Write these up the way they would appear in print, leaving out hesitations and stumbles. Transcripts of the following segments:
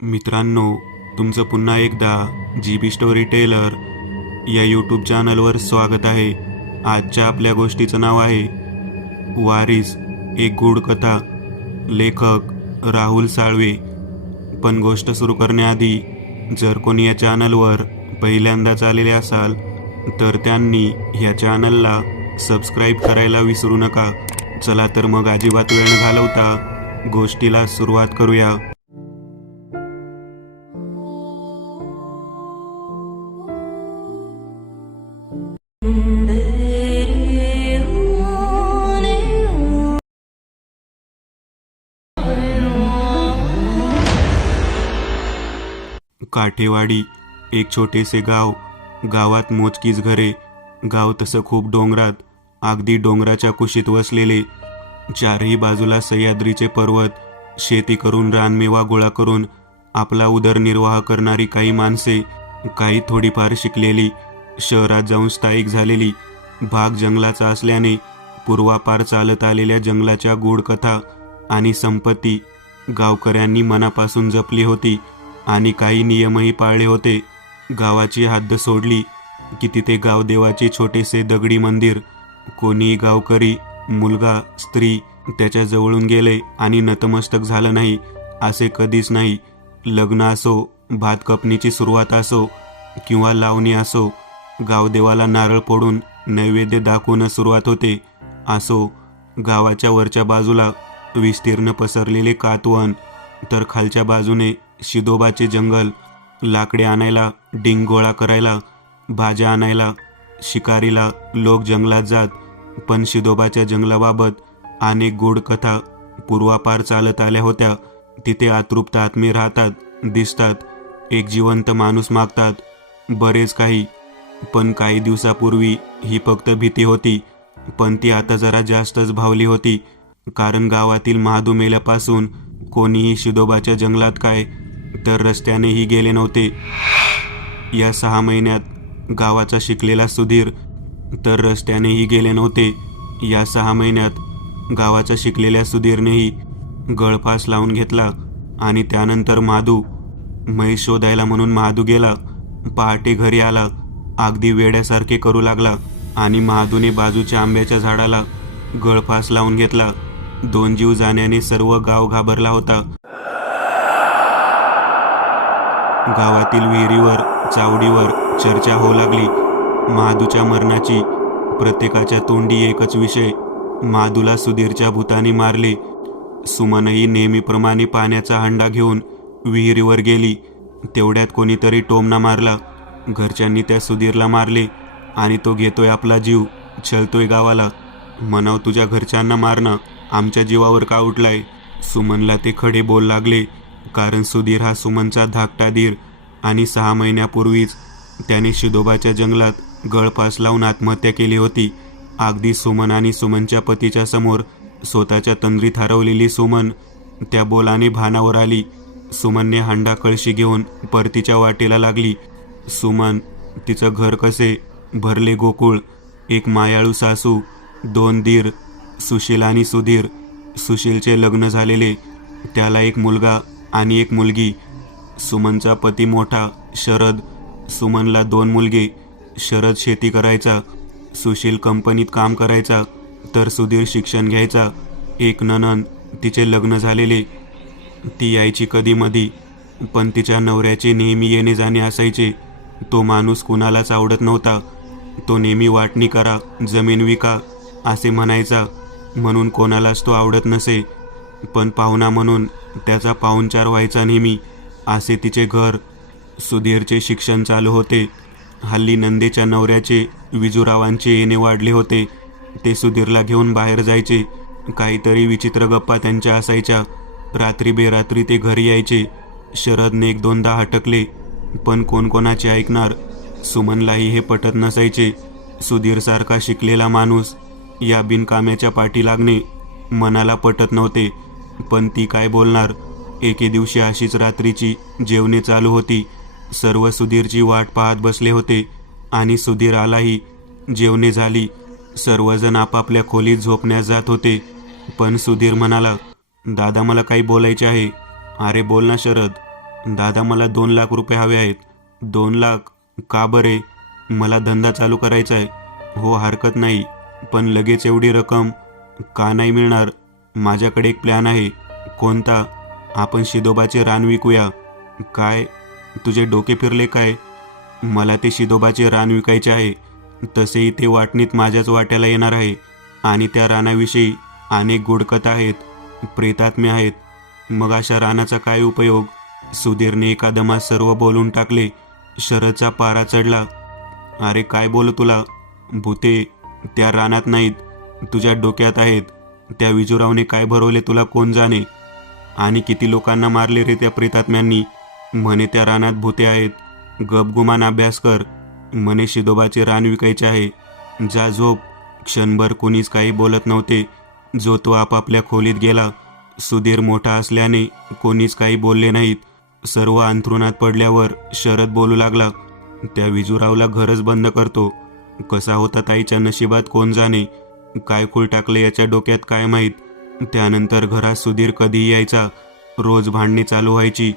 मित्रांनो, तुमचं पुन्हा एकदा GB स्टोरी टेलर या यूट्यूब चॅनलवर स्वागत आहे. आजच्या आपल्या गोष्टीचं नाव आहे वारीस, एक गूढ कथा. लेखक राहुल साळवे. पण गोष्ट सुरू करण्याआधी जर कोणी या चॅनलवर पहिल्यांदाच आलेले असाल तर त्यांनी ह्या चॅनलला सबस्क्राईब करायला विसरू नका. चला तर मग अजिबात वेळ न घालवता गोष्टीला सुरुवात करूया. काठेवाडी, एक छोटेसे गाव. गावात मोजकीच घरे. गाव तसं खूप डोंगरात, अगदी डोंगराच्या कुशीत वसलेले. चारही बाजूला सह्याद्रीचे पर्वत. शेती करून रानमेवा गोळा करून आपला उदरनिर्वाह करणारी काही माणसे, काही थोडीफार शिकलेली, शहरात जाऊन स्थायिक झालेली. भाग जंगलाचा असल्याने पूर्वापार चालत आलेल्या जंगलाच्या गूढ कथा आणि संपत्ती गावकऱ्यांनी मनापासून जपली होती आणि काही नियमही पाळले होते. गावाची हद्द सोडली की तिथे गावदेवाचे छोटेसे दगडी मंदिर. कोणीही गावकरी, मुलगा, स्त्री त्याच्या जवळून गेले आणि नतमस्तक झालं नाही असे कधीच नाही. लग्न असो, भात कपणीची सुरुवात असो किंवा लावणी असो, गावदेवाला नारळ फोडून नैवेद्य दाखवून सुरुवात होते. असो, गावाच्या वरच्या बाजूला विस्तीर्ण पसरलेले कातवन, तर खालच्या बाजूने शिदोबाचे जंगल. लाकडे आणायला, डिंग गोळा करायला, भाज्या आणायला, शिकारीला लोक जंगलात जात. पण शिदोबाच्या जंगलाबाबत अनेक गूढ कथा पूर्वापार चालत आल्या होत्या. तिथे अतृप्त आत्मे राहतात, दिसतात, एक जिवंत माणूस मागतात, बरेच काही. पण काही दिवसापूर्वी ही फक्त भीती होती, पण ती आता जरा जास्तच भावली होती. कारण गावातील महादू मेल्यापासून कोणीही शिदोबाच्या जंगलात काय तर रस्त्यानेही गेले नव्हते. या 6 महिन्यात गावाचा शिकलेला सुधीर तर रस्त्यानेही गेले नव्हते. या 6 महिन्यात गावाचा शिकलेल्या सुधीरनेही गळफास लावून घेतला. आणि त्यानंतर महादू, म्हैस शोधायला म्हणून महादू गेला. पहाटे घरी आला, अगदी वेड्यासारखे करू लागला आणि महादूने बाजूच्या आंब्याच्या झाडाला गळफास लावून घेतला. 2 जीव जाण्याने सर्व गाव घाबरला होता. गावातील विहिरीवर, चावडीवर चर्चा होऊ लागली महादूच्या मरणाची. प्रत्येकाच्या तोंडी एकच विषय, महादूला सुधीरच्या भूताने मारले. सुमनही नेहमीप्रमाणे पाण्याचा हंडा घेऊन विहिरीवर गेली. तेवढ्यात कोणीतरी टोमणा मारला. घरच्यांनी त्या सुधीरला मारले आणि तो घेतोय आपला जीव, छळतोय गावाला. म्हणाव तुझ्या घरच्यांना मारणं, आमच्या जीवावर का उठलाय? सुमनला ते खडे बोल लागले. कारण सुधीर हा सुमनचा धाकटा धीर आणि 6 महिन्यापूर्वीच त्याने शिदोबाच्या जंगलात गळफास लावून आत्महत्या केली होती. अगदी सुमन आणि सुमनच्या पतीच्या समोर स्वतःच्या तंद्रीत हरवलेली सुमन त्या बोलाने भानावर आली. सुमनने हंडा कळशी घेऊन परतीच्या वाटेला लागली. सुमन, तिचं घर कसे भरले गोकुळ. एक मायाळू सासू, 2 धीर, सुशील आणि सुधीर. सुशीलचे लग्न झालेले, त्याला एक मुलगा आणि एक मुलगी. सुमनचा पती मोठा शरद. सुमनला 2 मुलगे. शरद शेती करायचा, सुशील कंपनीत काम करायचा, तर सुधीर शिक्षण घ्यायचा. एक नणंद, तिचे लग्न झालेले. ती यायची कधीमधी, पण तिच्या नवऱ्याचे नेहमी येणे जाणे असायचे. तो माणूस कुणालाच आवडत नव्हता. तो नेहमी वाटणी करा, जमीन विका असे म्हणायचा, म्हणून कोणालाच तो आवडत नसे. पण पाहुणा म्हणून त्याचा पाहुणचार व्हायचा नेहमी. असे तिचे घर. सुधीरचे शिक्षण चालू होते. हल्ली नंदेच्या नवऱ्याचे, विजूरावांचे येणे वाढले होते. ते सुधीरला घेऊन बाहेर जायचे. काहीतरी विचित्र गप्पा त्यांच्या असायच्या. रात्री बेरात्री ते घरी यायचे. शरदने 1-2दा हटकले, पण कोण कोणाचे ऐकणार? सुमनलाही हे पटत नसायचे. सुधीरसारखा शिकलेला माणूस या बिनकाम्याच्या पाठी लागणे मनाला पटत नव्हते. पण ती काय बोलणार? एके दिवशी अशीच रात्रीची जेवणे चालू होती. सर्व सुधीरची वाट पाहत बसले होते आणि सुधीर आलाही. जेवणे झाली. सर्वजण आपापल्या खोलीत झोपण्यास जात होते. पण सुधीर म्हणाला, दादा मला काही बोलायचे आहे. अरे बोल ना शरद. दादा मला 2 लाख रुपये हवे आहेत. 2 लाख? का बरे? मला धंदा चालू करायचा आहे. हो हरकत नाही, पण लगेच एवढी रक्कम का नाही मिळणार? माझ्याकडे एक प्लॅन आहे. कोणता? आपण शिदोबाचे रान विकूया. काय? तुझे डोके फिरले काय? मला ते शिदोबाचे रान विकायचे आहे. तसेही ते वाटणीत माझ्याच वाट्याला येणार आहे आणि त्या रानाविषयी अनेक गूढकथा आहेत, प्रेतात्मे आहेत. मग अशा रानाचा काय उपयोग? सुधीरने एकादमात सर्व बोलून टाकले. शरदचा पारा चढला. अरे काय बोल तुला? भूते त्या रानात नाहीत, तुझ्या डोक्यात आहेत. त्या विजूरावने काय भरवले तुला कोण जाणे? आणि किती लोकांना मारले रे त्या प्रेतात्म्यांनी? म्हणे त्या रानात भूते आहेत. गपगुमान अभ्यास कर. म्हणे शिदोबाचे रान विकायचे आहे. जा झोप. क्षणभर कुणीच काही बोलत नव्हते. जो तो आपापल्या खोलीत गेला. सुधीर मोठा असल्याने कोणीच काही बोलले नाहीत. सर्व अंथरुणात पडल्यावर शरद बोलू लागला. त्या विजूरावला घरच बंद करतो. कसा होता ताईच्या नशिबात कोण जाणे? काय खूळ टाकले याच्या डोक्यात काय माहीत. त्यानंतर घरात सुधीर कधीही यायचा. रोज भांडणे चालू व्हायची,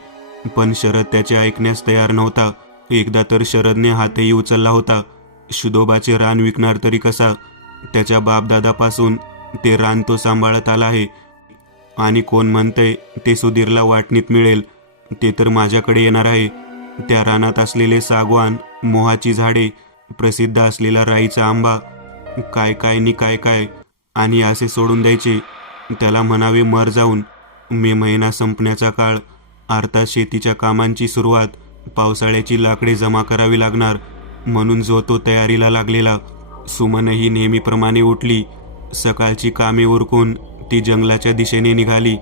पण शरद त्याचे ऐकण्यास तयार नव्हता. एकदा तर शरदने हातही उचलला होता. शिदोबाचे रान विकणार तरी कसा? त्याच्या बापदादापासून ते रान तो सांभाळत आला आहे. आणि कोण म्हणतंय ते सुधीरला वाटणीत मिळेल? ते तर माझ्याकडे येणार आहे. त्या रानात असलेले सागवान, मोहाची झाडे, प्रसिद्ध असलेला राईचा आंबा, काय काय नि काय काय, आणि असे सोडून द्यायचे. त्याला म्हणावे मर जाऊन. मे महिना संपण्याचा काळ, अर्थात शेतीच्या कामांची सुरुवात. पावसाळ्याची लाकडे जमा करावी लागणार, म्हणून जो तो तयारीला लागलेला. सुमनही नेहमीप्रमाणे उठली. सकाळची कामे उरकून ती जंगलाच्या दिशेने निघाली.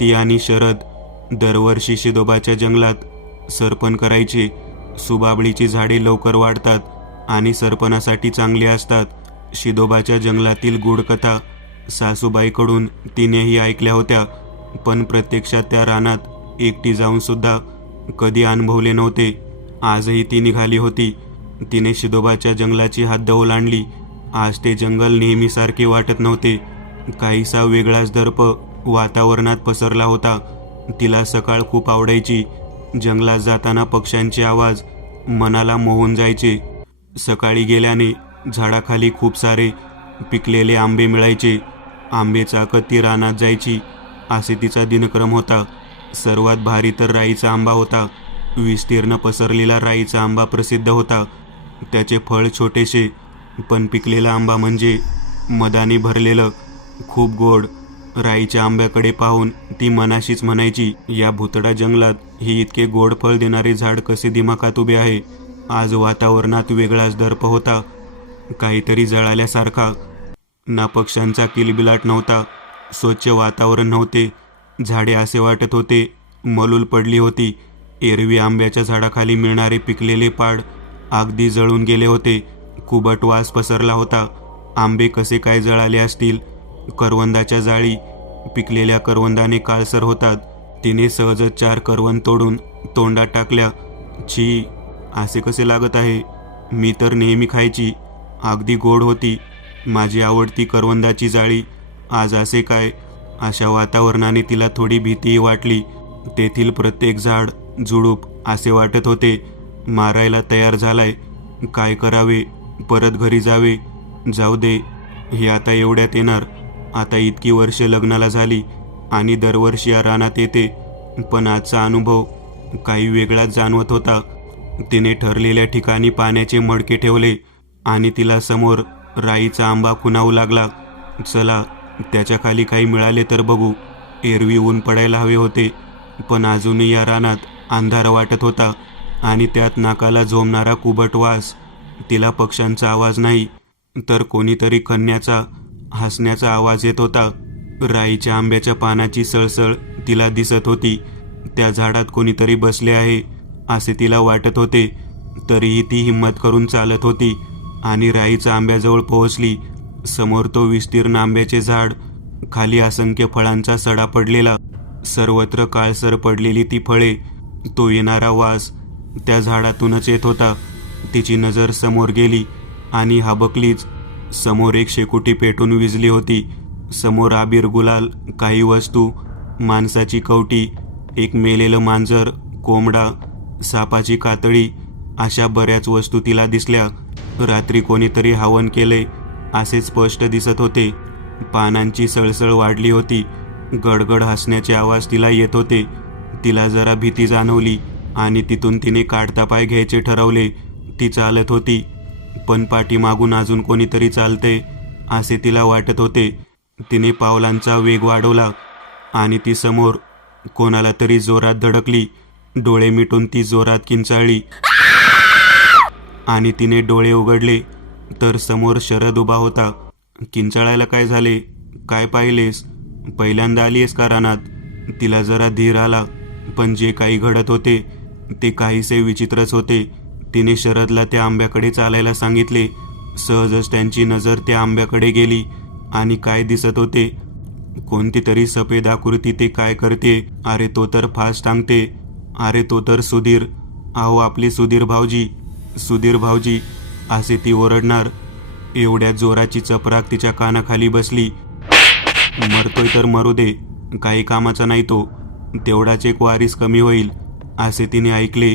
ती आणि शरद दरवर्षी शिदोबाच्या जंगलात सरपण करायचे. सुबाबळीची झाडे लवकर वाढतात आणि सरपणासाठी चांगली असतात. शिदोबाच्या जंगलातील गूढकथा सासूबाईकडून तिनेही ऐकल्या होत्या, पण प्रत्यक्षात त्या रानात एकटी जाऊन सुद्धा कधी अनुभवले नव्हते. आजही ती निघाली होती. तिने शिदोबाच्या जंगलाची हद्द ओलांडली. आज ते जंगल नेहमीसारखे वाटत नव्हते. काहीसा वेगळाच दर्प वातावरणात पसरला होता. तिला सकाळ खूप आवडायची. जंगलात जाताना पक्ष्यांचे आवाज मनाला मोहून जायचे. सकाळी गेल्याने झाडाखाली खूप सारे पिकलेले आंबे मिळायचे. आंबे चाकत ती रानात जायची. असे तिचा दिनक्रम होता. सर्वात भारी तर राईचा आंबा होता. विस्तीर्ण पसरलेला राईचा आंबा प्रसिद्ध होता. त्याचे फळ छोटेसे, पण पिकलेला आंबा म्हणजे मधाने भरलेलं, खूप गोड. राईच्या आंब्याकडे पाहून ती मनाशीच म्हणायची, या भुतडा जंगलात ही इतके गोड फळ देणारे झाड कसे दिमाखात उभे आहे. आज वातावरणात वेगळाच दर्प होता, काहीतरी जळाल्यासारखा. ना पक्ष्यांचा किलबिलाट नव्हता. स्वच्छ वातावरण नव्हते. झाडे असे वाटत होते मलूल पडली होती. एरवी आंब्याच्या झाडाखाली मिळणारे पिकलेले पाड अगदी जळून गेले होते. कुबट वास पसरला होता. आंबे कसे काय जळाले असतील? करवंदाच्या जाळी पिकलेल्या करवंदाने काळसर होतात. तिने सहजच 4 करवंद तोडून तोंडात टाकल्या. छी, असे कसे लागत आहे? मी तर नेहमी खायची, अगदी गोड होती माझी आवडती करवंदाची जाळी. आज असे काय? अशा वातावरणाने तिला थोडी भीतीही वाटली. तेथील प्रत्येक झाड, झुडूप असे वाटत होते मारायला तयार झालाय. काय करावे? परत घरी जावे? जाऊ दे, हे आता एवढ्यात येणार. आता इतकी वर्षे लग्नाला झाली आणि दरवर्षी या रानात येते, पण आजचा अनुभव काही वेगळाच जाणवत होता. तिने ठरलेल्या ठिकाणी पाण्याचे मडके ठेवले आणि तिला समोर राईचा आंबा खुणावू लागला. चला, त्याच्या खाली काही मिळाले तर बघू. एरवी ऊन पडायला हवे होते, पण अजूनही या रानात अंधार वाटत होता आणि त्यात नाकाला झोंबणारा कुबट वास. तिला पक्ष्यांचा आवाज नाही, तर कोणीतरी खणण्याचा, हसण्याचा आवाज येत होता. राईच्या आंब्याच्या पानाची सळसळ तिला दिसत होती. त्या झाडात कोणीतरी बसले आहे असे तिला वाटत होते. तरीही ती हिंमत करून चालत होती आणि राईच्या आंब्याजवळ पोहोचली. समोर तो विस्तीर्ण आंब्याचे झाड, खाली असंख्य फळांचा सडा पडलेला, सर्वत्र काळसर पडलेली ती फळे, तो येणारा वास त्या झाडातूनच येत होता. तिची नजर समोर गेली आणि हाबकलीच. समोर एक शेकोटी पेटून विझली होती. समोर आबीर, गुलाल, काही वस्तू, माणसाची कवटी, एक मेलेलं मांजर, कोंबडा, सापाची कातडी अशा बऱ्याच वस्तू तिला दिसल्या. रात्री कोणीतरी हवन केले असे स्पष्ट दिसत होते. पानांची सळसळ वाढली होती. गडगड हसण्याचे आवाज तिला येत होते. तिला जरा भीती जाणवली आणि तिथून तिने काढता पाय घ्यायचे ठरवले. ती चालत होती, पण पाठीमागून अजून कोणीतरी चालते असे तिला वाटत होते. तिने पावलांचा वेग वाढवला आणि ती समोर कोणाला तरी जोरात धडकली. डोळे मिटून ती जोरात किंचाळली आणि तिने डोळे उघडले तर समोर शरद उभा होता. किंचाळायला काय झाले? काय पाहिलेस? पहिल्यांदा आलीयस का रानात? तिला जरा धीर आला, पण जे काही घडत होते ते काहीसे विचित्रच होते. तिने शरदला त्या आंब्याकडे चालायला सांगितले. सहजच त्यांची नजर त्या आंब्याकडे गेली आणि काय दिसत होते? कोणती तरी सफेद आकृती ते काय करते? अरे तो तर फास्ट सांगते. अरे तो तर सुधीर. अहो आपले सुधीर भाऊजी, सुधीर भाऊजी असे ती ओरडणार. एवढ्या जोराची चपराक तिच्या कानाखाली बसली. मरतोय तर मरू दे, काही कामाचा नाही तो. तेवढाच एक वारीस कमी होईल असे तिने ऐकले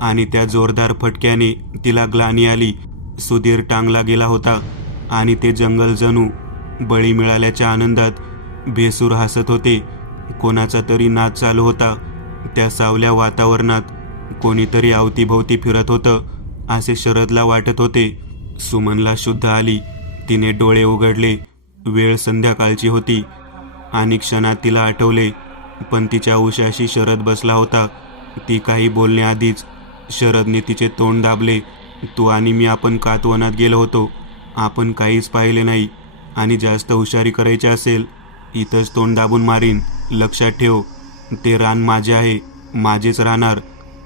आणि त्या जोरदार फटक्याने तिला ग्लानी आली. सुधीर टांगला गेला होता आणि ते जंगल जणू बळी मिळाल्याच्या आनंदात बेसूर हसत होते. कोणाचा तरी नाच चालू होता. त्या सावल्या वातावरणात कोणीतरी अवतीभोवती फिरत होतं असे शरदला वाटत होते. सुमनला शुद्ध आली. तिने डोळे उघडले. वेळ संध्याकाळची होती आणि क्षणात तिला आठवले, पण तिच्या उशाशी शरद बसला होता. ती काही बोलण्याआधीच शरदने तिचे तोंड दाबले. तू आणि मी आपण कातवनात गेलो होतो. आपण काहीच पाहिले नाही आणि जास्त हुशारी करायची असेल इथंच तोंड दाबून मारीन. लक्षात ठेव, ते रान माझे आहे, माझेच राहणार.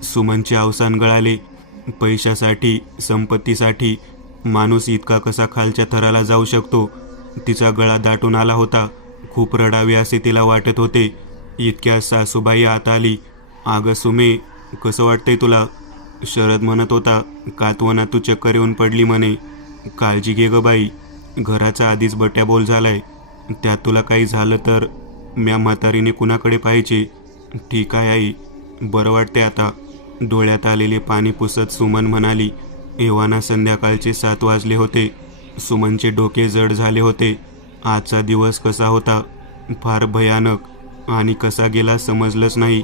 सुमनचे अवसान गळाले. पैशासाठी, संपत्तीसाठी माणूस इतका कसा खालच्या थराला जाऊ शकतो? तिचा गळा दाटून आला होता. खूप रडावे असे तिला वाटत होते. इतक्या सासूबाई आत आली. अगं सुमे, कसं वाटतंय तुला? शरद म्हणत होता. कातवनात तू चक्कर येऊन पडली म्हणे. काळजी घे ग बाई, घराचा आधीच बट्याबोल झालाय. त्यात तुला काही झालं तर म्या म्हातारीने कुणाकडे पाहिजे? ठीक आहे आई, बरं वाटते आता. डोळ्यात आलेले पाणी पुसत सुमन म्हणाली. एव्हाना संध्याकाळचे 7 वाजले होते. सुमनचे डोके जड झाले होते. आजचा दिवस कसा होता? फार भयानक. आणि कसा गेला समजलंच नाही.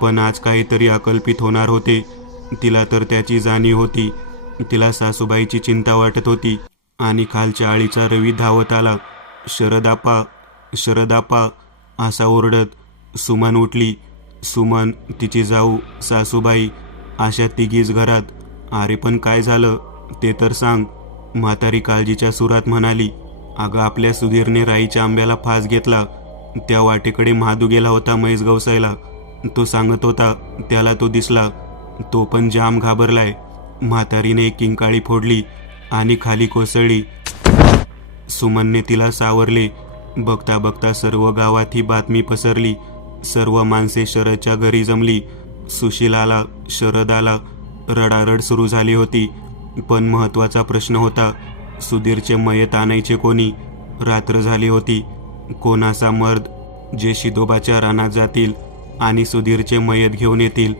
पण आज काहीतरी अकल्पित होणार होते. तिला तर त्याची जाणीव होती. तिला सासूबाईची चिंता वाटत होती. आणि खालच्या आळीचा रवी धावत आला. शरदापा, शरदापा असा ओरडत सुमन उठली. सुमन, तिची जाऊ, सासूबाई अशा तिघीच घरात. अरे पण काय झालं ते तर सांग, म्हातारी काळजीच्या सुरात म्हणाली. अगं आपल्या सुधीरने राईच्या आंब्याला फास घेतला. त्या वाटेकडे महादू गेला होता म्हैस गवसायला. तो सांगत होता त्याला तो दिसला. तो पण जाम घाबरलाय. म्हातारीने एक किंकाळी फोडली आणि खाली कोसळली. सुमनने तिला सावरले. बघता बघता सर्व गावात ही बातमी पसरली. सर्व माणसे शरदच्या घरी जमली. सुशील आला, शरद आला. रडारड सुरू झाली होती. पण महत्त्वाचा प्रश्न होता, सुधीरचे मयत आणायचे कोणी? रात्र झाली होती. कोणाचा मर्द जे शिदोबाच्या रानात जातील आणि सुधीरचे मयत घेऊन येतील?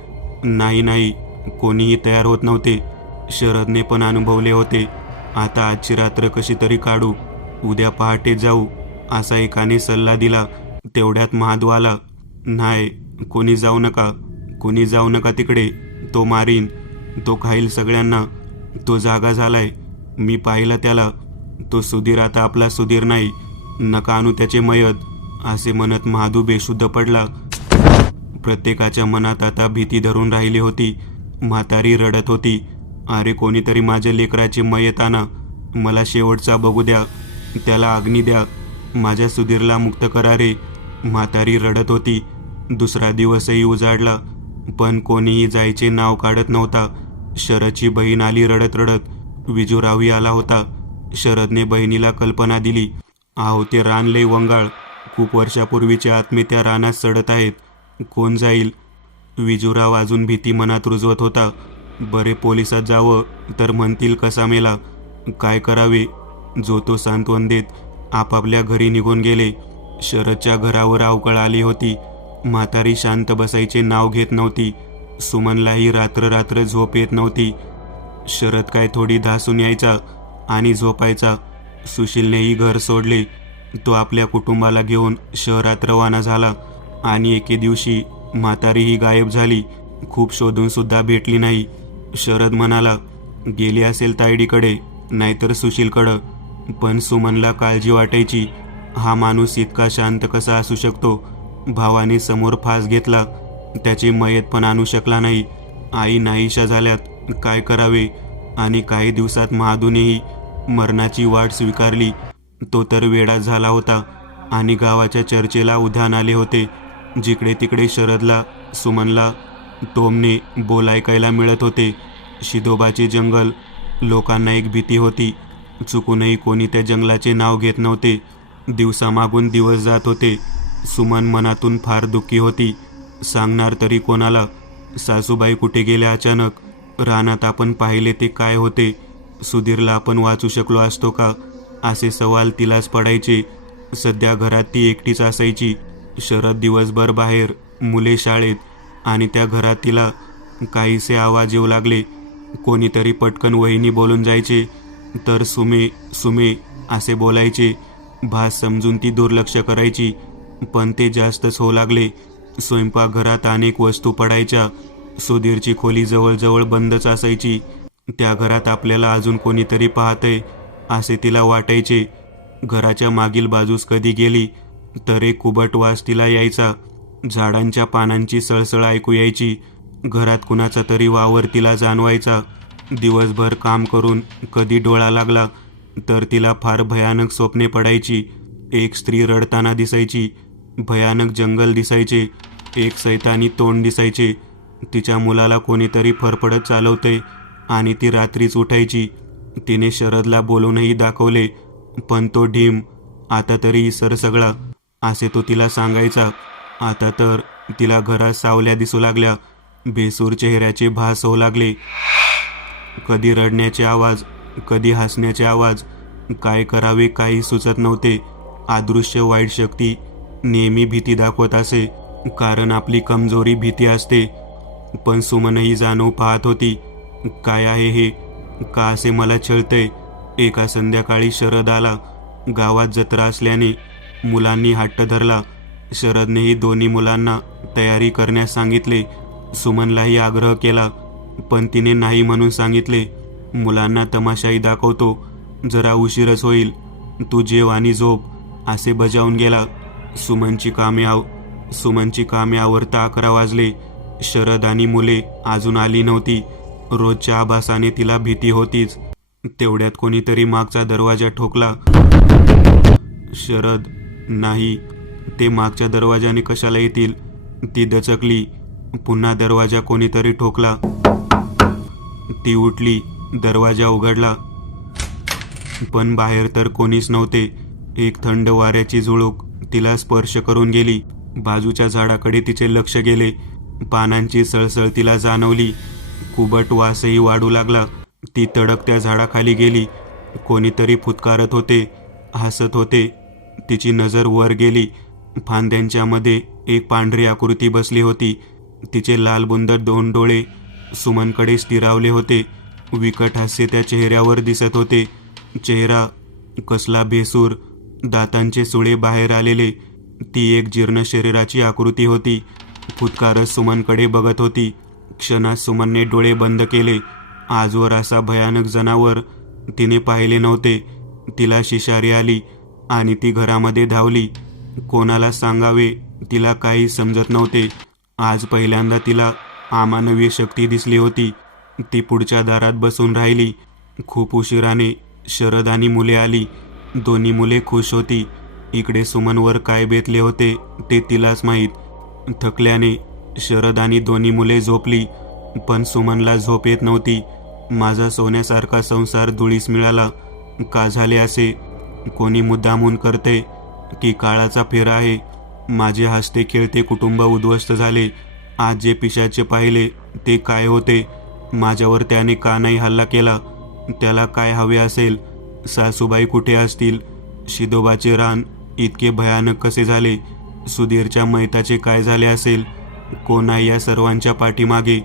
नाही नाही, कोणीही तयार होत नव्हते. शरदने पण अनुभवले होते. आता आजची रात्र कशी तरी काढू, उद्या पहाटे जाऊ असा एकाने सल्ला दिला. तेवढ्यात महादू आला. नाही, कोणी जाऊ नका, कोणी जाऊ नका तिकडे. तो मारीन, तो खाईल सगळ्यांना. तो जागा झालाय, मी पाहिला त्याला. तो सुधीर आता आपला सुधीर नाही. नका आणू त्याचे मयत असे म्हणत महादू बेशुद्ध पडला. प्रत्येकाच्या मनात आता भीती धरून राहिली होती. म्हातारी रडत होती. अरे कोणीतरी माझ्या लेकराचे मयत आणा, मला शेवटचा बघू द्या, त्याला अग्नी द्या, माझ्या सुधीरला मुक्त करा रे. म्हातारी रडत होती. दुसरा दिवसही उजाडला, पण कोणीही जायचे नाव काढत नव्हता. शरदची बहीण आली रडत रडत. विजूरावही आला होता. शरदने बहिणीला कल्पना दिली. आहो ते रान लय वंगाळ, खूप वर्षापूर्वीचे आत्मे त्या रानात सडत आहेत. कोण जाईल? विजूराव अजून भीती मनात रुजवत होता. बरे पोलिसात जावं तर म्हणतील कसा मेला, काय करावे? जो तो सांत्वन देत आपापल्या घरी निघून गेले. शरदच्या घरावर अवकळ आली होती. म्हातारी शांत बसायचे नाव घेत नव्हती. सुमनलाही रात्र रात्र झोप येत नव्हती. शरद काय थोडी धासून यायचा आणि झोपायचा. सुशीलनेही घर सोडले. तो आपल्या कुटुंबाला घेऊन शहरात रवाना झाला आणि एके दिवशी म्हातारीही गायब झाली. खूप शोधून सुद्धा भेटली नाही. शरद म्हणाला, गेली असेल तायडीकडे, नाहीतर सुशीलकडं. पण सुमनला काळजी वाटायची. हा माणूस इतका शांत कसा असू शकतो? भावाने समोर फास घेतला, त्याची मयत पण आणू शकला नाही. आई नाहीशा झाल्यात, काय करावे? आणि काही दिवसात महादूनेही मरणाची वाट स्वीकारली. तो तर वेडा झाला होता आणि गावाच्या चर्चेला उधाण आले होते. जिकडे तिकडे शरदला, सुमनला टोमणे बोल ऐकायला मिळत होते. शिदोबाचे जंगल, लोकांना एक भीती होती. चुकूनही कोणी त्या जंगलाचे नाव घेत नव्हते. दिवसामागून दिवस जात होते. सुमन मनातून फार दुःखी होती. सांगणार तरी कोणाला? सासूबाई कुठे गेल्या अचानक? रानात आपण पाहिले ते काय होते? सुधीरला आपण वाचू शकलो असतो का? असे सवाल तिलाच पडायचे. सध्या घरात ती एकटीच असायची. शरद दिवसभर बाहेर, मुले शाळेत, आणि त्या घरात तिला काहीसे आवाज येऊ लागले. कोणीतरी पटकन वहिनी बोलून जायचे, तर सुमे सुमे असे बोलायचे. भास समजून ती दुर्लक्ष करायची, पण ते जास्तच होऊ लागले. स्वयंपाकघरात अनेक वस्तू पडायच्या. सुधीरची खोली जवळजवळ बंदच असायची. त्या घरात आपल्याला अजून कोणीतरी पाहतंय असे तिला वाटायचे. घराच्या मागील बाजूस कधी गेली तर एक कुबट वास तिला यायचा. झाडांच्या पानांची सळसळ ऐकू यायची. घरात कुणाचा तरी वावर तिला जाणवायचा. दिवसभर काम करून कधी डोळा लागला तर तिला फार भयानक स्वप्ने पडायची. एक स्त्री रडताना दिसायची. भयानक जंगल दिसायचे. एक सैतानी तोंड दिसायचे. तिच्या मुलाला कोणीतरी फरफडत चालवते आणि ती रात्रीच उठायची. तिने शरदला बोलूनही दाखवले, पण तो ढीम, आता तरी सर सगळा, असे तो तिला सांगायचा. आता तर तिला घरात सावल्या दिसू लागल्या. बेसूर चेहऱ्याचे भास होऊ लागले. कधी रडण्याचे आवाज, कधी हसण्याचे आवाज. काय करावे काही सुचत नव्हते. अदृश्य वाईट शक्ती नेहमी भीती दाखवत असे, कारण आपली कमजोरी भीती असते. पण सुमनही जाणू पाहत होती, काय आहे हे? का असे मला छळतंय? एका संध्याकाळी शरद आला. गावात जत्रा असल्याने मुलांनी हट्ट धरला. शरदनेही दोन्ही मुलांना तयारी करण्यास सांगितले. सुमनलाही आग्रह केला, पण तिने नाही म्हणून सांगितले. मुलांना तमाशाही दाखवतो, जरा उशीरच होईल, तू जेव आणि झोप, असे बजावून गेला. सुमनची कामे आवरता 11 वाजले. शरद आणि मुले अजून आली नव्हती. रोजच्या आभासाने तिला भीती होतीच. तेवढ्यात कोणीतरी मागचा दरवाजा ठोकला. शरद, नाही, ते मागच्या दरवाजाने कशाला येतील? ती दचकली. पुन्हा दरवाजा कोणीतरी ठोकला. ती उठली. दरवाजा उघडला, पण बाहेर तर कोणीच नव्हते. एक थंड वाऱ्याची झुळूक तिला स्पर्श करून गेली. बाजूच्या झाडाकडे तिचे लक्ष गेले. पानांची सळसळ तिला जाणवली. कुबट वासही वाढू लागला. ती तडक त्या झाडाखाली गेली. कोणीतरी फुतकारत होते, हसत होते. तिची नजर वर गेली. फांद्यांच्या मध्ये एक पांढरी आकृती बसली होती. तिचे लालबुंद 2 डोळे सुमनकडे स्थिरावले होते. विकट हास्य त्या चेहऱ्यावर दिसत होते. चेहरा कसला भेसूर, दातांचे सुळे बाहेर आलेले. ती एक जीर्ण शरीराची आकृती होती. फुतकारत सुमनकडे बघत होती. क्षणात सुमनने डोळे बंद केले. आजवर असा भयानक जनावर तिने पाहिले नव्हते. तिला शिशारी आली आणि ती घरामध्ये धावली. कोणाला सांगावे तिला काही समजत नव्हते. आज पहिल्यांदा तिला अमानवीय शक्ती दिसली होती. ती पुढच्या दारात बसून राहिली. खूप उशिराने शरद आणि मुले आली. दोन्ही मुले खुश होती. इकडे सुमनवर काय बेतले होते ते तिलाच माहीत. थकल्याने शरद आणि दोन्ही मुले झोपली, पण सुमनला झोप येत नव्हती. माझा सोन्यासारखा संसार धुळीस मिळाला का झाले असे? कोणी मुद्दामून करते की काळाचा फेरा आहे? माझे हसते खेळते कुटुंब उद्ध्वस्त झाले. आज जे पिशाचे पाहिले ते काय होते? माझ्यावर त्याने का नाही हल्ला केला? त्याला काय हवे असेल? सासूबाई कुठे असतील? शिदोबाचे रान इतके भयानक कसे झाले? सुधीरच्या मैताचे काय झाले असेल? कोण आहे या सर्वांच्या पाठीमागे?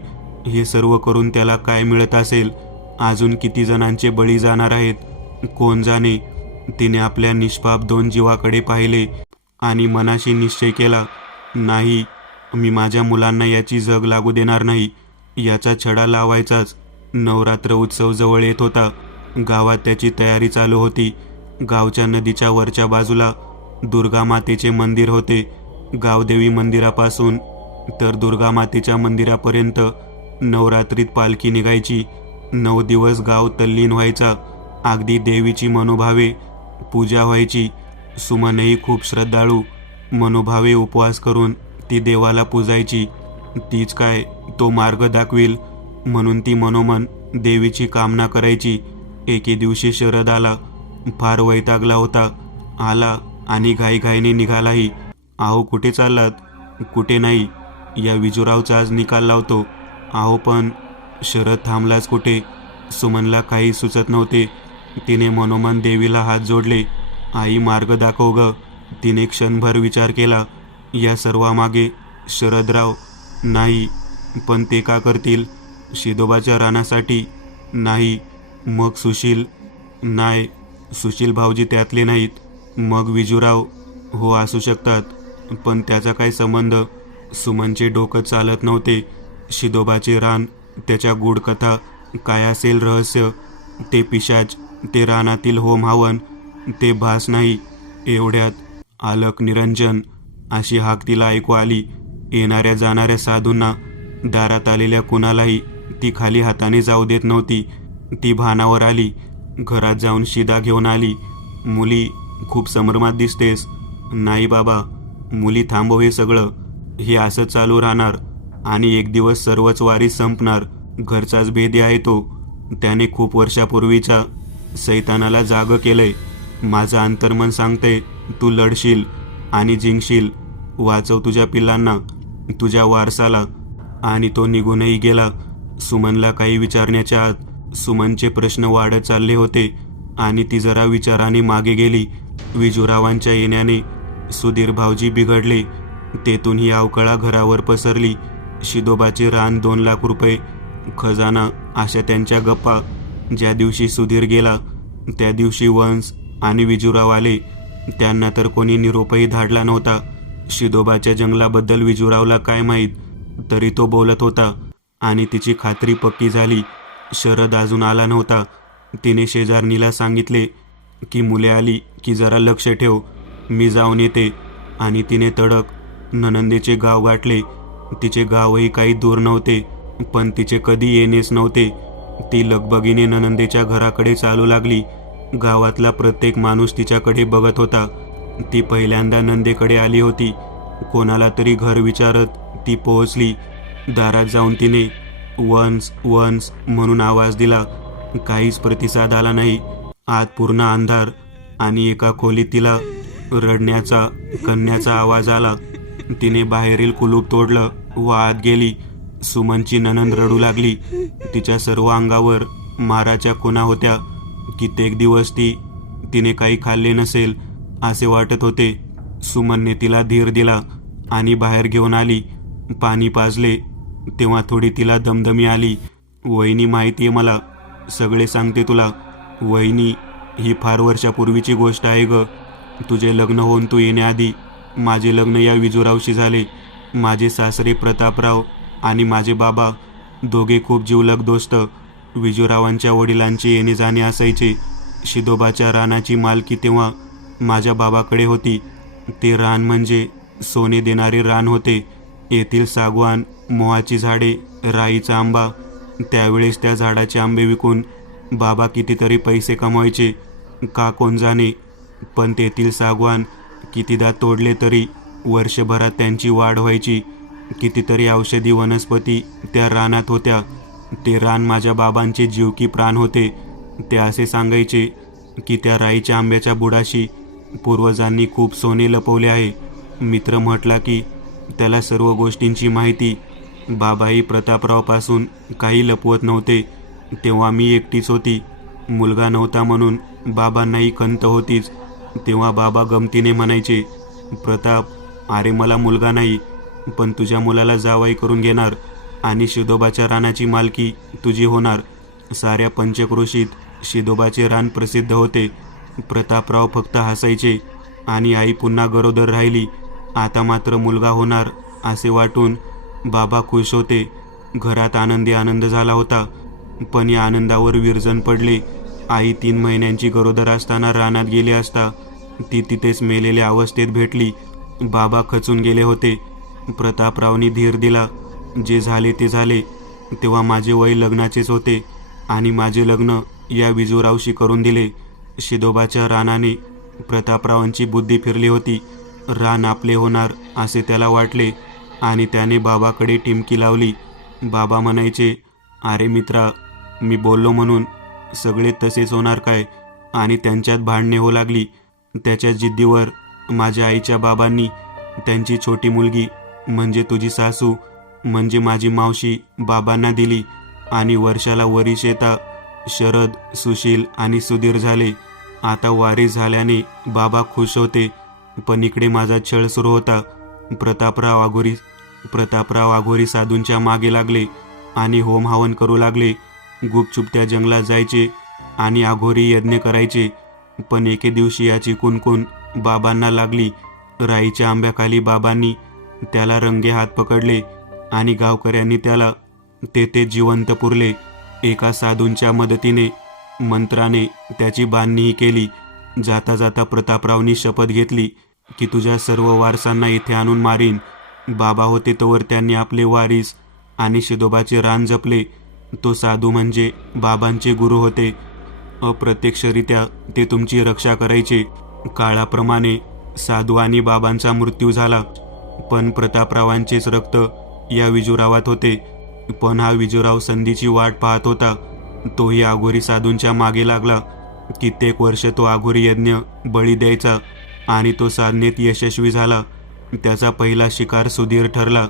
हे सर्व करून त्याला काय मिळत असेल? अजून किती जणांचे बळी जाणार आहेत कोण जाणे. तिने आपल्या निष्पाप 2 जीवाकडे पाहिले आणि मनाशी निश्चय केला, नाही, मी माझ्या मुलांना याची जग लागू देणार नाही. याचा छडा लावायचाच. नवरात्र उत्सव जवळ येत होता. गावात त्याची तयारी चालू होती. गावच्या नदीच्या वरच्या बाजूला दुर्गा मातेचे मंदिर होते. गावदेवी मंदिरापासून तर दुर्गा मातेच्या मंदिरापर्यंत नवरात्रीत पालखी निघायची. 9 दिवस गाव तल्लीन व्हायचा. अगदी देवीची मनोभावे पूजा व्हायची. सुमनही खूप श्रद्धाळू. मनोभावे उपवास करून ती देवाला पूजायची. तीच काय तो मार्ग दाखवील म्हणून ती मनोमन देवीची कामना करायची. एके दिवशी शरद आला. फार वैतागला होता. आला आणि घाईघाईने निघालाही. अहो कुठे चाललात? कुठे नाही, या विजूरावचा आज निकाल लावतो. अहो पण शरद थांबलाच कुठे? सुमनला काही सुचत नव्हते. तिने मनोमन देवीला हात जोडले. आई मार्ग दाखव ग. तिने क्षणभर विचार केला. या सर्वामागे शरदराव? नाही, पण ते का करतील? शिदोबाच्या रानासाठी? नाही. मग सुशील? नाही, सुशील भाऊजी त्यातले नाहीत. मग विजूराव? हो असू शकतात, पण त्याचा काय संबंध? सुमनचे डोकं चालत नव्हते. शिदोबाचे रान, त्याच्या गूढ कथा, काय असेल रहस्य? ते पिशाच, ते रानातील होम हवन, ते भास नाही. एवढ्यात आलक निरंजन अशी हाक तिला ऐकू आली. येणाऱ्या जाणाऱ्या साधूंना, दारात आलेल्या कुणालाही ती खाली हाताने जाऊ देत नव्हती. ती भानावर आली. घरात जाऊन शिदा घेऊन आली. मुली, खूप संभ्रमात दिसतेस. नाही बाबा, मुली थांबव हे सगळं. हे असंच चालू राहणार आणि एक दिवस सर्वच वारी संपणार. घरचाच भेदी आहे तो. त्याने खूप वर्षापूर्वीचा सैतानाला जागं केलंय. माझं अंतर्मन सांगते तू लढशील आणि जिंकशील. वाचव तुझ्या पिल्लांना, तुझ्या वारसाला. आणि तो निघूनही गेला. सुमनला काही विचारण्याच्या आत सुमनचे प्रश्न वाढत चालले होते आणि ती जरा विचाराने मागे गेली. विजूरावांच्या येण्याने सुधीर भाऊजी बिघडले. तेथून ही अवकळा घरावर पसरली. शिदोबाचे रान, 2 लाख रुपये, खजाना, अशा त्यांच्या गप्पा. ज्या दिवशी सुधीर गेला त्या दिवशी वंश आणि विजूराव आले. त्यांना तर कोणी निरोपही धाडला नव्हता. शिदोबाच्या जंगलाबद्दल विजूरावला काय माहीत, तरी तो बोलत होता आणि तिची खात्री पक्की झाली. शरद अजून आला नव्हता. तिने शेजारणीला सांगितले की मुले आली की जरा लक्ष ठेव, मी जाऊन येते. आणि तिने तडक ननंदेचे गाव गाठले. तिचे गावही काही दूर नव्हते, पण तिचे कधी येणेच नव्हते. ती लगबगीने ननंदेच्या घराकडे चालू लागली. गावातला प्रत्येक माणूस तिच्याकडे बघत होता. ती पहिल्यांदा नंदेकडे आली होती. कोणाला तरी घर विचारत ती पोहोचली. दारात जाऊन तिने वन्स वन्स म्हणून आवाज दिला. काहीच प्रतिसाद आला नाही. आत पूर्ण अंधार आणि एका खोलीत तिला रडण्याचा, कन्याचा आवाज आला. तिने बाहेरील कुलूप तोडलं व आत गेली. सुमनची नणंद रडू लागली. तिच्या सर्व अंगावर माराच्या खुणा होत्या. कित्येक दिवस तिने काही खाल्ले नसेल असे वाटत होते. सुमनने तिला धीर दिला आणि बाहेर घेऊन आली. पाणी पाजले तेव्हा थोडी तिला दमदमी आली. वहिनी, माहिती आहे मला, सगळे सांगते तुला. वहिनी, ही फार वर्षापूर्वीची गोष्ट आहे ग. तुझे लग्न होऊन तू येण्याआधी माझे लग्न या विजूरावशी झाले. माझे सासरे प्रतापराव आणि माझे बाबा दोघे खूप जिवलग दोस्त. विजूरावांच्या वडिलांचे येणे जाणे असायचे. शिदोबाच्या रानाची मालकी तेव्हा माझ्या बाबाकडे होती. ते रान म्हणजे सोने देणारे रान होते. येथील सागवान, मोहाची झाडे, राईचा आंबा. त्यावेळेस त्या झाडाचे आंबे विकून बाबा कितीतरी पैसे कमवायचे का कोण जाणे. पण तेथील सागवान कितीदा तोडले तरी वर्षभरात त्यांची वाढ व्हायची. कितीतरी औषधी वनस्पती त्या रानात होत्या. ते रान माझ्या बाबांचे जीव की प्राण होते. ते असे सांगायचे की त्या राईच्या आंब्याच्या बुडाशी पूर्वजांनी खूप सोने लपवले आहे. मित्र म्हटला की त्याला सर्व गोष्टींची माहिती. बाबाही प्रतापरावपासून काही लपवत नव्हते. तेव्हा मी एकटीच होती. मुलगा नव्हता म्हणून बाबांनाही खंत होतीच. तेव्हा बाबा गमतीने म्हणायचे, प्रताप, अरे मला मुलगा नाही, पण तुझ्या मुलाला जावई करून घेणार आणि शिदोबाच्या रानाची मालकी तुझी होणार. साऱ्या पंचक्रोशीत शिदोबाचे रान प्रसिद्ध होते. प्रतापराव फक्त हसायचे आणि आई पुन्हा गरोदर राहिली. आता मात्र मुलगा होणार असे वाटून बाबा खुश होते. घरात आनंदी आनंद झाला होता. पण या आनंदावर विरजण पडले. आई 3 महिन्यांची गरोदर असताना रानात गेली असता ती तिथेच मेलेल्या अवस्थेत भेटली. बाबा खचून गेले होते. प्रतापरावनी धीर दिला. जे झाले ते झाले. तेव्हा माझे वय लग्नाचेच होते आणि माझे लग्न या विजूरावशी करून दिले. शिदोबाच्या रानाने प्रतापरावांची बुद्धी फिरली होती. रान आपले होणार असे त्याला वाटले आणि त्याने बाबाकडे टिमकी लावली. बाबा म्हणायचे, अरे मित्रा, मी बोललो म्हणून सगळे तसेच होणार काय? आणि त्यांच्यात भांडणे होऊ लागली. त्याच्या जिद्दीवर माझ्या आईच्या बाबांनी त्यांची छोटी मुलगी म्हणजे तुझी सासू म्हणजे माझी मावशी बाबांना दिली आणि वर्षाला वरीस येता शरद, सुशील आणि सुधीर झाले. आता वारीस झाल्याने बाबा खुश होते. पण इकडे माझा छळ सुरू होता. प्रतापराव आघोरी साधूंच्या मागे लागले आणि होम हवन करू लागले. गुपचूप त्या जंगलात जायचे आणि आघोरी यज्ञ करायचे. पण एके दिवशी याची कुणकुण बाबांना लागली. राईच्या आंब्याखाली बाबांनी त्याला रंगे हात पकडले आणि गावकऱ्यांनी त्याला तेथे जिवंत पुरले. एका साधूंच्या मदतीने मंत्राने त्याची बांधणीही केली. जाता जाता प्रतापरावनी शपथ घेतली की तुझ्या सर्व वारसांना इथे आणून मारीन. बाबा होते तोवर त्यांनी आपले वारीस आणि शिदोबाचे रान जपले. तो साधू म्हणजे बाबांचे गुरु होते. अप्रत्यक्षरित्या ते तुमची रक्षा करायचे. काळाप्रमाणे साधू आणि बाबांचा मृत्यू झाला. पण प्रतापरावांचेच रक्त या विजूरावात होते. पण हा विजूराव संधीची वाट पाहत होता. तोही आघोरी साधूंच्या मागे लागला. कित्येक वर्ष तो आघोरी यज्ञ बळी द्यायचा आणि तो साधनेत यशस्वी झाला. त्याचा पहिला शिकार सुधीर ठरला.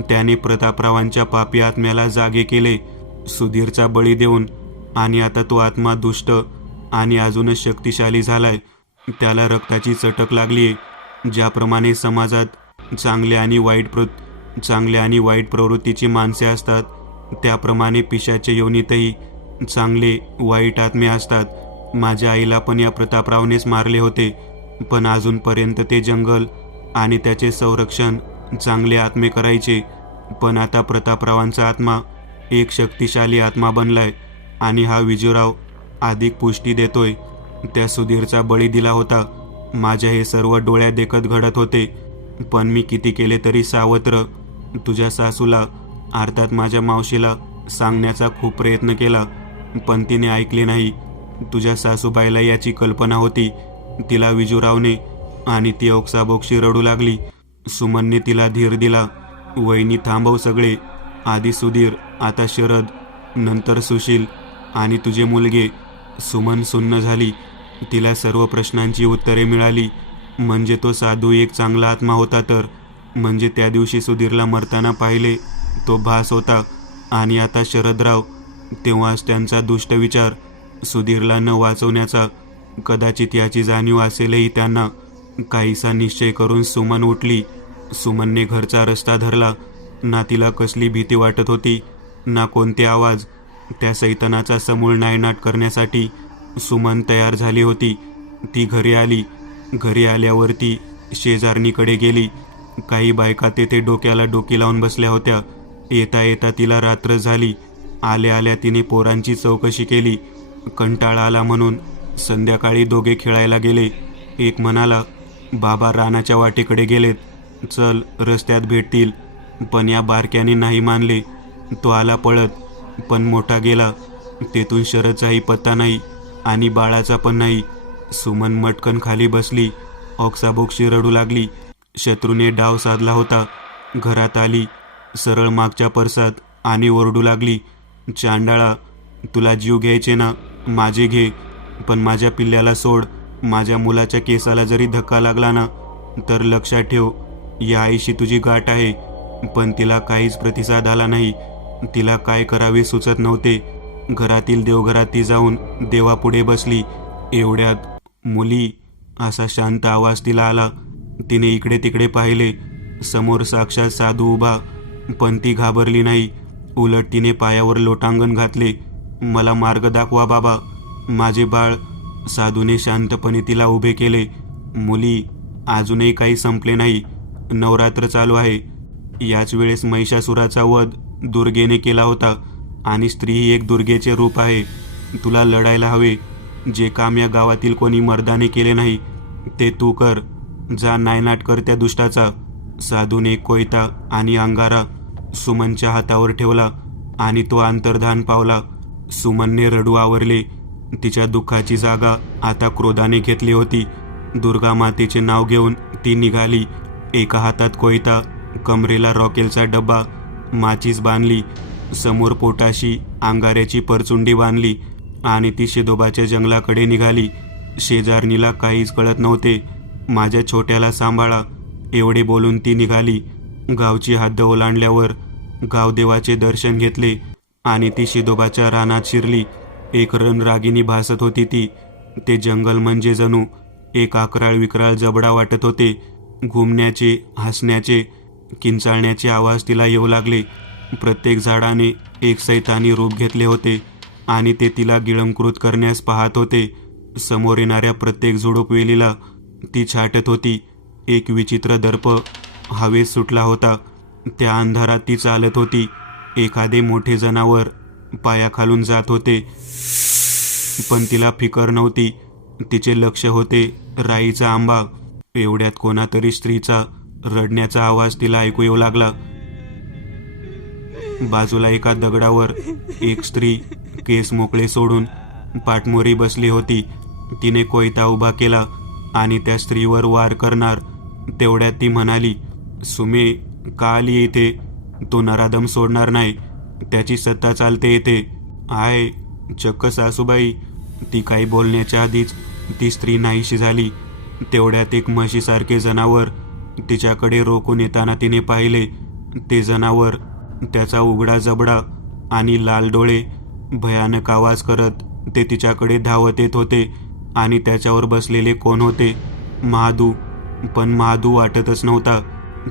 त्याने प्रतापरावांच्या पापी आत्म्याला जागे केले. सुधीरचा बळी देऊन आणि आता तो आत्मा दुष्ट आणि अजूनच शक्तिशाली झालाय. त्याला रक्ताची चटक लागलीये. ज्याप्रमाणे समाजात चांगल्या आणि वाईट प्रवृत्तीची माणसे असतात, त्याप्रमाणे पिशाच्या योनीतही चांगले वाईट आत्मे असतात. माझ्या आईला पण या प्रतापरावनेच मारले होते. पण अजूनपर्यंत ते जंगल आणि त्याचे संरक्षण चांगले आत्मे करायचे. पण आता प्रतापरावांचा आत्मा एक शक्तिशाली आत्मा बनलाय आणि हा विजूराव अधिक पुष्टी देतोय. त्या सुधीरचा बळी दिला होता. माझ्या हे सर्व डोळ्यात देखत घडत होते. पण मी किती केले तरी सावत्र तुझ्या सासूला अर्थात माझ्या मावशीला सांगण्याचा खूप प्रयत्न केला. पण तिने ऐकले नाही. तुझ्या सासूबाईला याची कल्पना होती. तिला विजूरावने आणि ती ओक्साबोक्शी रडू लागली. सुमनने तिला धीर दिला. वहिनी थांबव सगळे. आधी सुधीर, आता शरद, नंतर सुशील आणि तुझे मुलगे. सुमन सुन्न झाली. तिला सर्व प्रश्नांची उत्तरे मिळाली. म्हणजे तो साधू एक चांगला आत्मा होता तर? म्हणजे त्या दिवशी सुधीरला मरताना पाहिले तो भास होता आणि आता शरदराव? तेव्हाच त्यांचा दुष्ट विचार सुधीरला न वाचवण्याचा. कदाचित याची जाणीव असेलही त्यांना. काहीसा निश्चय करून सुमन उठली. सुमनने घरचा रस्ता धरला. ना तिला कसली भीती वाटत होती ना कोणते आवाज. त्या सैतानाचा समूळ नायनाट करण्यासाठी सुमन तयार झाली होती. ती घरी आली. घरी आल्यावर ती शेजारणीकडे गेली. काही बायका तेथे डोक्याला डोकी लावून बसल्या होत्या. येता येता तिला रात्र झाली. आल्या आल्या तिने पोरांची चौकशी केली. कंटाळा आला म्हणून संध्याकाळी दोघे खेळायला गेले. एक म्हणाला, बाबा रानाच्या वाटेकडे गेलेत, चल रस्त्यात भेटतील. पण या बारक्याने नाही मानले. तो आला पळत. पण मोठा गेला. तेथून शरदचाही पत्ता नाही आणि बाळाचा पण नाही. सुमन मटकन खाली बसली. ओक्साबोक्शी रडू लागली. शत्रूने डाव साधला होता. घरात आली, सरळ मागच्या परसात आणि ओरडू लागली, चांडाळा, तुला जीव घ्यायचे ना, माझे घे, पण माझ्या पिल्ल्याला सोड. माझ्या मुलाच्या केसाला जरी धक्का लागला ना तर लक्षात ठेव, या आईशी तुझी गाठ आहे. पण तिला काहीच प्रतिसाद आला नाही. तिला काय करावे सुचत नव्हते. घरातील देवघरात ती जाऊन देवापुढे बसली. एवढ्यात मुली असा शांत आवाज तिला आला. तिने इकडे तिकडे पाहिले समोर साक्षात साधू उभा, पण ती घाबरली नाही. उलट तिने पायावर लोटांगण घातले. मला मार्ग दाखवा बाबा, माझे बाळ. साधूने शांतपणे तिला उभे केले. मुली, अजूनही काही संपले नाही. नवरात्र चालू आहे. याच वेळेस महिषासुराचा वध दुर्गेने केला होता आणि स्त्री ही एक दुर्गेचे रूप आहे. तुला लढायला हवे. जे काम या गावातील कोणी मर्दाने केले नाही ते तू कर. जा नायनाट कर त्या दुष्टाचा. साधूने कोयता आणि अंगारा सुमनच्या हातावर ठेवला आणि तो अंतर्धान पावला. सुमनने रडू आवरले. तिच्या दुःखाची जागा आता क्रोधाने घेतली होती. दुर्गा मातेचे नाव घेऊन ती निघाली. एका हातात कोयता, कमरेला रॉकेलचा डब्बा, माचीस बांधली. समोर पोटाशी अंगाऱ्याची परचुंडी बांधली आणि ती शिदोबाच्या जंगलाकडे निघाली. शेजारणीला काहीच कळत नव्हते. माझ्या छोट्याला सांभाळा, एवढे बोलून ती निघाली. गावची हद्द ओलांडल्यावर गावदेवाचे दर्शन घेतले आणि ती शिदोबाच्या रानात शिरली. एक रणरागिणी भासत होती ती. ते जंगल म्हणजे जणू एक अकराळ विकराळ जबडा वाटत होते. घुमण्याचे, हसण्याचे, किंचाळण्याचे आवाज तिला येऊ लागले. प्रत्येक झाडाने एक सैतानी रूप घेतले होते आणि ते तिला गिळंकृत करण्यास पाहत होते. समोर येणाऱ्या प्रत्येक झुडूप वेलीला ती छाटत होती. एक विचित्र दर्प हवेत सुटला होता. त्या अंधारात ती चालत होती. एखादे मोठे जनावर पायाखालून जात होते, पण तिला फिकर नव्हती. तिचे लक्ष होते राईचा आंबा. एवढ्यात कोणातरी स्त्रीचा रडण्याचा आवाज तिला ऐकू येऊ लागला. बाजूला एका दगडावर एक स्त्री केस मोकळे सोडून पाठमोरी बसली होती. तिने कोयता उभा केला आणि त्या स्त्रीवर वार करणार तेवढ्यात ती म्हणाली, सुमे, का आली इथे? तो नराधम सोडणार नाही. त्याची सत्ता चालते येते. आय, चक्क सासूबाई. ती काही बोलण्याच्या आधीच ती स्त्री नाहीशी झाली. तेवढ्यात एक म्हशीसारखे जनावर तिच्याकडे रोखून येताना तिने पाहिले. ते जनावर, त्याचा उघडा जबडा आणि लाल डोळे, भयानक आवाज करत ते तिच्याकडे धावत येत होते. आणि त्याच्यावर बसलेले कोण होते? महादू. पण महादू वाटतच नव्हता.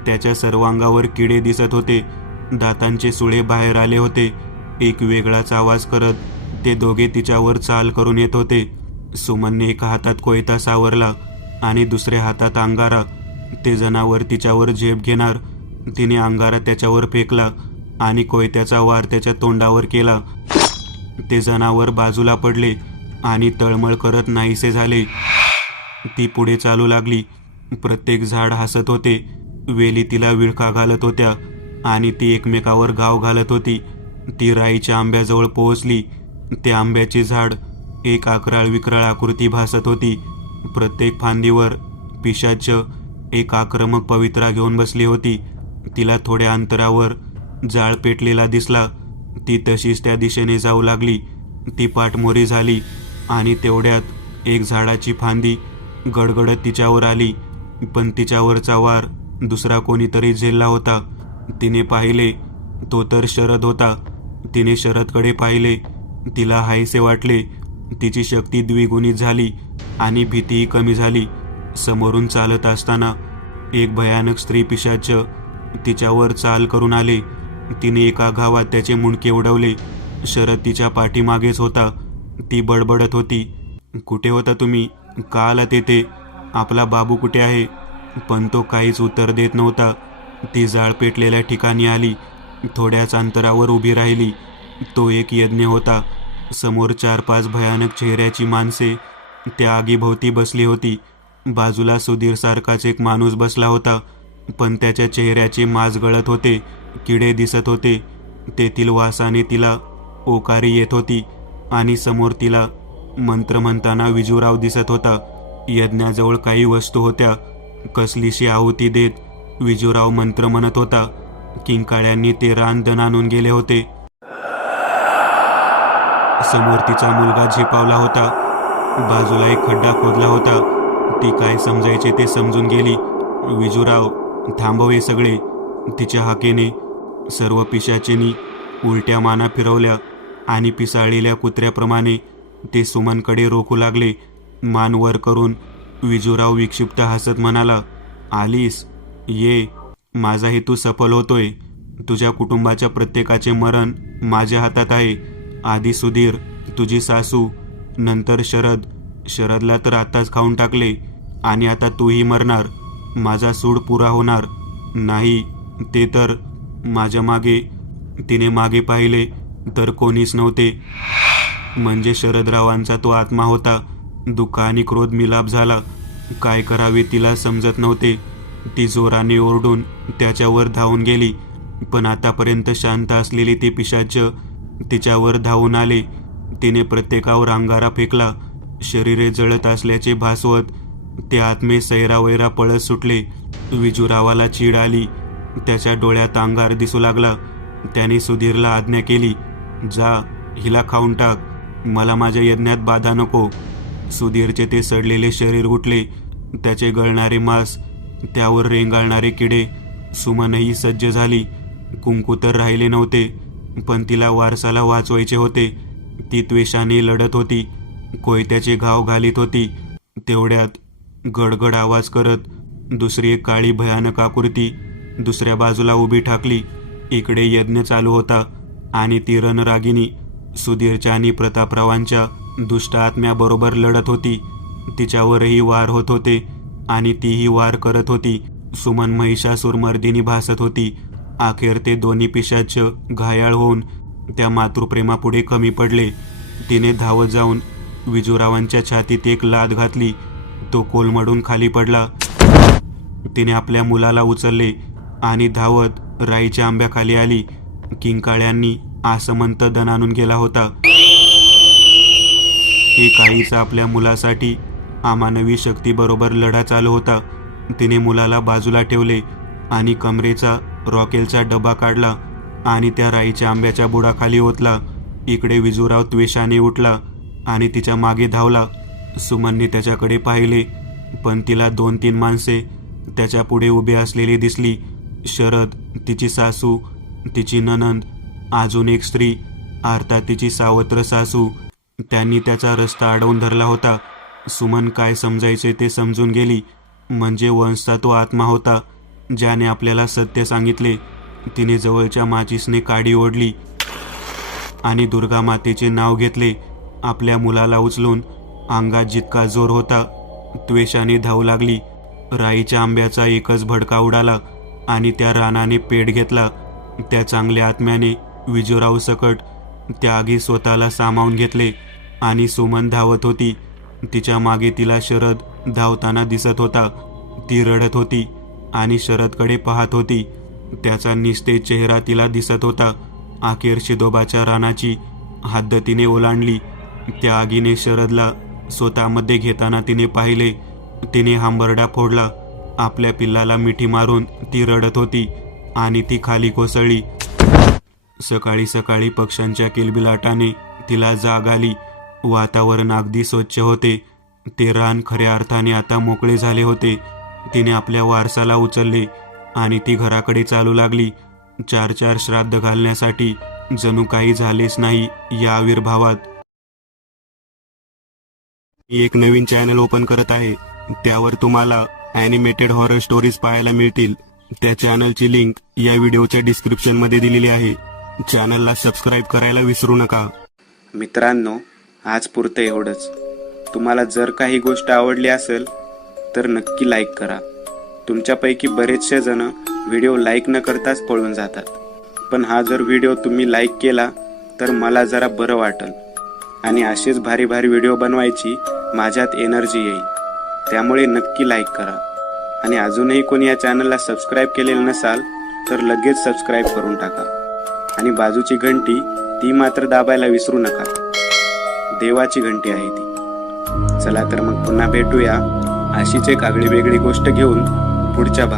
त्याच्या सर्वांगावर किडे दिसत होते. दातांचे सुळे बाहेर आले होते. एक वेगळाच आवाज करत ते दोघे तिच्यावर चाल करून येत होते. सुमनने एका हातात कोयता सावरला आणि दुसऱ्या हातात अंगारा. ते जनावर तिच्यावर झेप घेणार. तिने अंगारा त्याच्यावर फेकला आणि कोयत्याचा वार त्याच्या तोंडावर केला. ते जनावर बाजूला पडले आणि तळमळ करत नाहीसे झाले. ती पुढे चालू लागली. प्रत्येक झाड हसत होते. वेली तिला विळखा घालत होत्या आणि ती एकमेकावर घाव घालत होती. ती राईच्या आंब्याजवळ पोहोचली. ते आंब्याचे झाड एक अकराळ विकराळ आकृती भासत होती. प्रत्येक फांदीवर पिशाच एक आक्रमक पवित्रा घेऊन बसली होती. तिला थोड्या अंतरावर जाळ पेटलेला दिसला. ती तशीच त्या दिशेने जाऊ लागली. ती पाठमोरी झाली आणि तेवढ्यात एक झाडाची फांदी गडगडत तिच्यावर आली. पण तिच्यावरचा वार दुसरा कोणीतरी झेलला होता. तिने पाहिले, तो तर शरद होता. तिने शरदकडे पाहिले. तिला हायसे वाटले. तिची शक्ती द्विगुणित झाली आणि भीतीही कमी झाली. समोरून चालत असताना एक भयानक स्त्री पिशाच तिच्यावर चाल करून आले. तिने एका घावात त्याचे मुंडके उडवले. शरद तिच्या पाठीमागेच होता. ती बडबडत होती, कुठे होता तुम्ही? का आलात येथे? आपला बाबू कुठे आहे? पण तो काहीच उत्तर देत नव्हता. ती जाळ पेटलेल्या ठिकाणी आली. थोड्याच अंतरावर उभी राहिली. तो एक यज्ञ होता. समोर 4-5 भयानक चेहऱ्याची माणसे त्या आगीभोवती बसली होती. बाजूला सुधीरसारखाच एक माणूस बसला होता, पण त्याच्या चेहऱ्याचे मांस गळत होते. किडे दिसत होते. तेथील वासाने तिला ओकारी येत होती आणि समोर तिला मंत्र म्हणताना विजूराव दिसत होता. यज्ञाजवळ काही वस्तू होत्या. कसलीशी आहुती देत विजूराव मंत्र म्हणत होता. किंकाळ्यांनी ते रान दणाणून गेले होते. समोर तिचा मुलगा झेपावला होता. बाजूला एक खड्डा खोदला होता. ती काय समजायचे ते समजून गेली. विजूराव, थांबवे सगळे. तिच्या हाकेने सर्व पिशाचेनी उलट्या माना फिरवल्या आणि पिसाळलेल्या कुत्र्याप्रमाणे ते सुमनकडे रोखू लागले. मान वर करून विजूराव विक्षिप्त हसत म्हणाला, आलीस? ये. माझा हेतू सफल होतोय. तुझ्या कुटुंबाच्या प्रत्येकाचे मरण माझ्या हातात आहे. आधी सुधीर, तुझी सासू, नंतर शरदला तर आताच खाऊन टाकले आणि आता तूही मरणार. माझा सूड पुरा होणार नाही. ते तर माझ्या मागे. तिने मागे पाहिले तर कोणीच नव्हते. म्हणजे शरदरावांचा तो आत्मा होता. दुःख आणि क्रोध मिलाप झाला. काय करावे तिला समजत नव्हते. ती जोराने ओरडून त्याच्यावर धावून गेली, पण आतापर्यंत शांत असलेली ती पिशाच तिच्यावर धावून आले. तिने प्रत्येकावर अंगारा फेकला. शरीरे जळत असल्याचे भासवत ते आत्मे सैरावैरा पळत सुटले. विजूरावाला चीड आली. त्याच्या डोळ्यात अंगार दिसू लागला. त्याने सुधीरला आज्ञा केली, जा, हिला खाऊन टाक. मला माझ्या यज्ञात बाधा नको. सुधीरचे ते सडलेले शरीर उठले. त्याचे गळणारे मांस, त्यावर रेंगाळणारे किडे. सुमनही सज्ज झाली. कुंकू तर राहिले नव्हते, पण तिला वारसाला वाचवायचे होते. ती त्वेषाने लढत होती. कोयत्याचे घाव घालीत होती. तेवढ्यात गडगड आवाज करत दुसरी एक काळी भयानक आकृती दुसऱ्या बाजूला उभी ठाकली. इकडे यज्ञ चालू होता आणि ती रणरागिनी सुधीरच्या आणि प्रतापरावांच्या दुष्ट आत्म्याबरोबर लढत होती. तिच्यावरही वार होत होते आणि तीही वार करत होती. सुमन महिषासुरमर्दिनी भासत होती. अखेर ते दोन्ही पिशाच घायाळ होऊन त्या मातृप्रेमापुढे कमी पडले. तिने धावत जाऊन विजूरावांच्या छातीत एक लाथ घातली. तो कोलमडून खाली पडला. तिने आपल्या मुलाला उचलले आणि धावत राईच्या आंब्याखाली आली. किंकाळ्यांनी आसमंत दण आणून गेला होता. एक आईचा आपल्या मुलासाठी अमानवी शक्तीबरोबर लढा चालू होता. तिने मुलाला बाजूला ठेवले आणि कमरेचा रॉकेलचा डबा काढला आणि त्या राईच्या आंब्याच्या बुडाखाली ओतला. इकडे विजूराव त्वेषाने उठला आणि तिच्या मागे धावला. सुमनने त्याच्याकडे पाहिले, पण तिला 2-3 माणसे त्याच्या पुढे उभी असलेली दिसली. शरद, तिची सासू, तिची नणंद, अजून एक स्त्री, अर्थात तिची सावत्र सासू. त्यांनी त्याचा रस्ता अडवून धरला होता. सुमन काय समजायचे ते समजून गेली. म्हणजे वंशचा तो आत्मा होता ज्याने आपल्याला सत्य सांगितले. तिने जवळच्या माचीसने काडी ओढली आणि दुर्गा मातेचे नाव घेतले. आपल्या मुलाला उचलून अंगात जितका जोर होता त्वेषाने धावू लागली. राईच्या आंब्याचा एकच भडका उडाला आणि त्या रानाने पेट घेतला. त्या चांगल्या आत्म्याने विजूराव सकट त्या आगी स्वतःला सामावून घेतले आणि सुमन धावत होती. तिच्या मागे तिला शरद धावताना दिसत होता. ती रडत होती आणि शरदकडे पाहत होती. त्याचा निस्तेज चेहरा तिला दिसत होता. अखेर शिदोबाच्या रानाची हद्द तिने ओलांडली. त्या आगीने शरदला स्वतःमध्ये घेताना तिने पाहिले. तिने हंबरडा फोडला. आपल्या पिल्लाला मिठी मारून ती रडत होती आणि ती खाली कोसळली. सकाळी सकाळी पक्ष्यांच्या किलबिलाटाने तिला जाग आली. वातावरण अगदी स्वच्छ होते. ते रान खऱ्या अर्थाने आता मोकळे झाले होते. तिने आपल्या वारसाला उचलले आणि ती घराकडे चालू लागली. 4-4 श्राद्ध घालण्यासाठी जणू काही झालेच नाही या आविर्भावात. मी एक नवीन चॅनल ओपन करत आहे. त्यावर तुम्हाला ॲनिमेटेड हॉरर स्टोरीज पाहायला मिळतील. त्या चॅनलची लिंक या व्हिडिओच्या डिस्क्रिप्शनमध्ये दिलेली आहे. चॅनलला सबस्क्राईब करायला विसरू नका. मित्रांनो, आज पुरतं एवढंच. तुम्हाला जर काही गोष्ट आवडली असेल तर नक्की लाईक करा. तुमच्यापैकी बरेचसे जण व्हिडिओ लाईक न करताच पळून जातात. पण हा जर व्हिडिओ तुम्ही लाईक केला तर मला जरा बरं वाटेल आणि असेच भारी भारी व्हिडिओ बनवायची माझ्यात एनर्जी येईल. त्यामुळे नक्की लाईक करा. आणि अजूनही कोणी या चॅनलला सबस्क्राईब केलेलं नसाल तर लगेच सबस्क्राईब करून टाका. आणि बाजूची घंटी ती मात्र दाबायला विसरू नका. देवाची घंटी आहे ती. चला तर मग पुन्हा भेटूया अशीच एक आगळी वेगळी गोष्ट घेऊन पुढच्या भागात.